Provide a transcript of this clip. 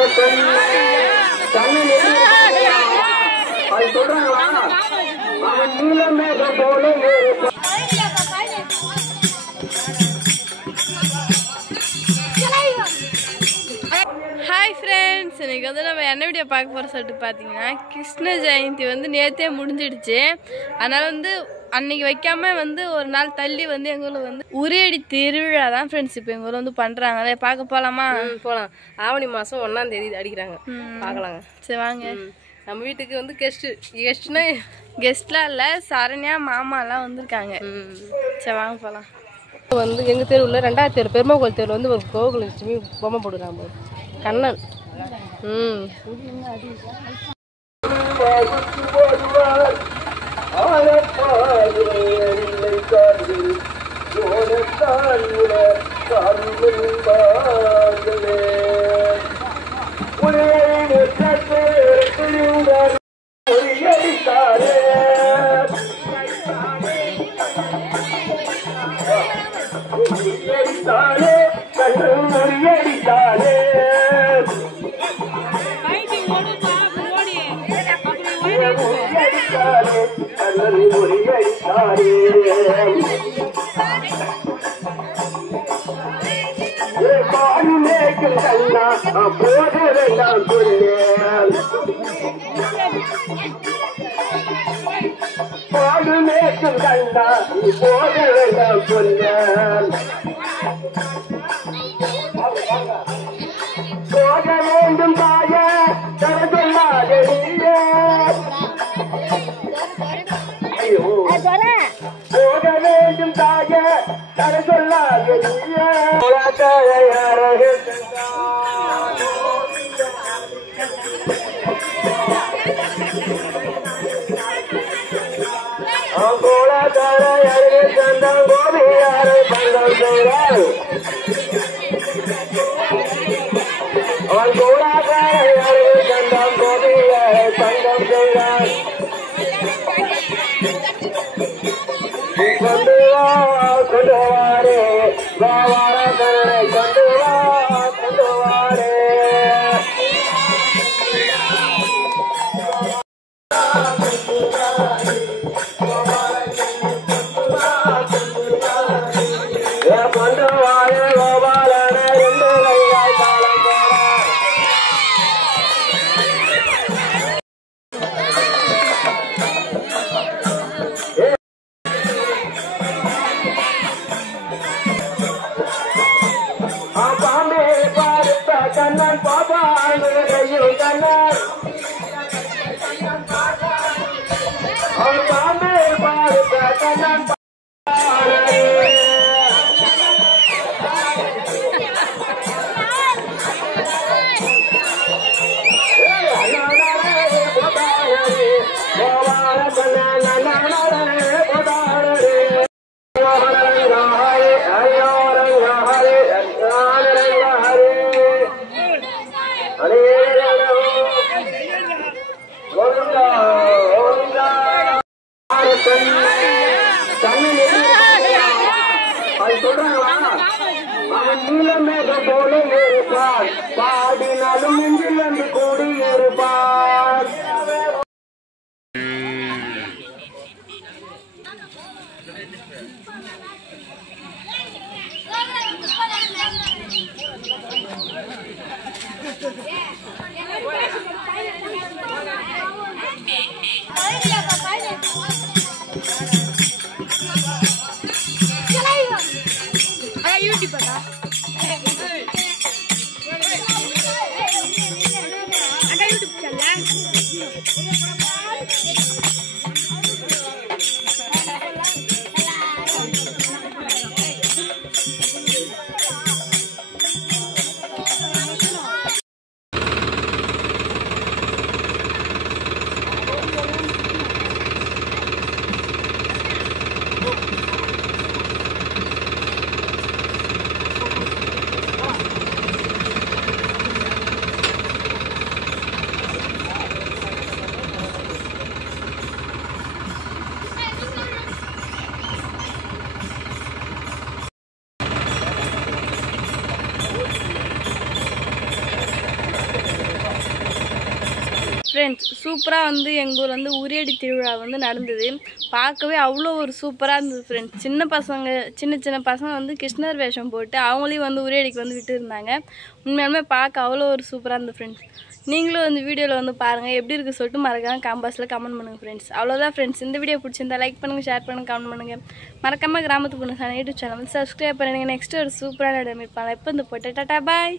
Hi friends, இன்றைக்கி வந்து நம்ம என்ன வீடியோ பார்க்க போகிற சொல்லிட்டு பார்த்தீங்கன்னா, கிருஷ்ண ஜெயந்தி வந்து நேற்றே முடிஞ்சிடுச்சு. அதனால் வந்து அன்றைக்கி வைக்காமல் வந்து ஒரு நாள் தள்ளி வந்து எங்கள் ஊரில் வந்து உரியடி திருவிழா தான் ஃப்ரெண்ட்ஸ் இப்போ எங்கள் ஊரில் வந்து பண்ணுறாங்க. அதை பார்க்க போகலாமா? போகலாம். ஆவணி மாதம் 1ஆம் தேதி அடிக்கிறாங்க, பார்க்கலாங்க. சரி வாங்க. நம்ம வீட்டுக்கு வந்து கெஸ்ட்னா கெஸ்ட்லாம் இல்லை, சரண்யா மாமாலாம் வந்திருக்காங்க. சரி வாங்க போகலாம். வந்து எங்கள் தெருவில் 2வது தெரு பெருமா கோயில் தெருவில் வந்து ஒரு கோகுல லட்சுமி பொம்மை போடுறாங்க, கண்ணன். ஃப்ரெண்ட்ஸ் சூப்பராக வந்து எங்கள் ஊர் வந்து உரியடி திருவிழா வந்து நடந்தது. பார்க்கவே அவ்வளோ ஒரு சூப்பராக இருந்தது ஃப்ரெண்ட்ஸ். சின்ன பசங்க வந்து கிருஷ்ணர் வேஷம் போட்டு அவங்களையும் வந்து உரியடிக்கு வந்து விட்டு இருந்தாங்க. உண்மையாலுமே பார்க்க அவ்வளோ ஒரு சூப்பராக இருந்தது ஃப்ரெண்ட்ஸ். நீங்களும் வந்து வீடியோவில் வந்து பாருங்கள் எப்படி இருக்குது சொல்லிட்டு மறக்காம காம்பாஸில் கமெண்ட் பண்ணுங்கள் ஃப்ரெண்ட்ஸ். அவ்வளோதான் ஃப்ரெண்ட்ஸ். இந்த வீடியோ பிடிச்சிருந்தா லைக் பண்ணுங்கள், ஷேர் பண்ணுங்கள், கமெண்ட் பண்ணுங்கள். மறக்காமல் கிராமத்து பொண்ணு யூடியூப் சேனல் வந்து சப்ஸ்கிரைப் பண்ணுங்கள். நெக்ஸ்ட் ஒரு சூப்பரான இடம் இருப்பாங்க. இப்போ இந்த போட்டு டாடா பாய்.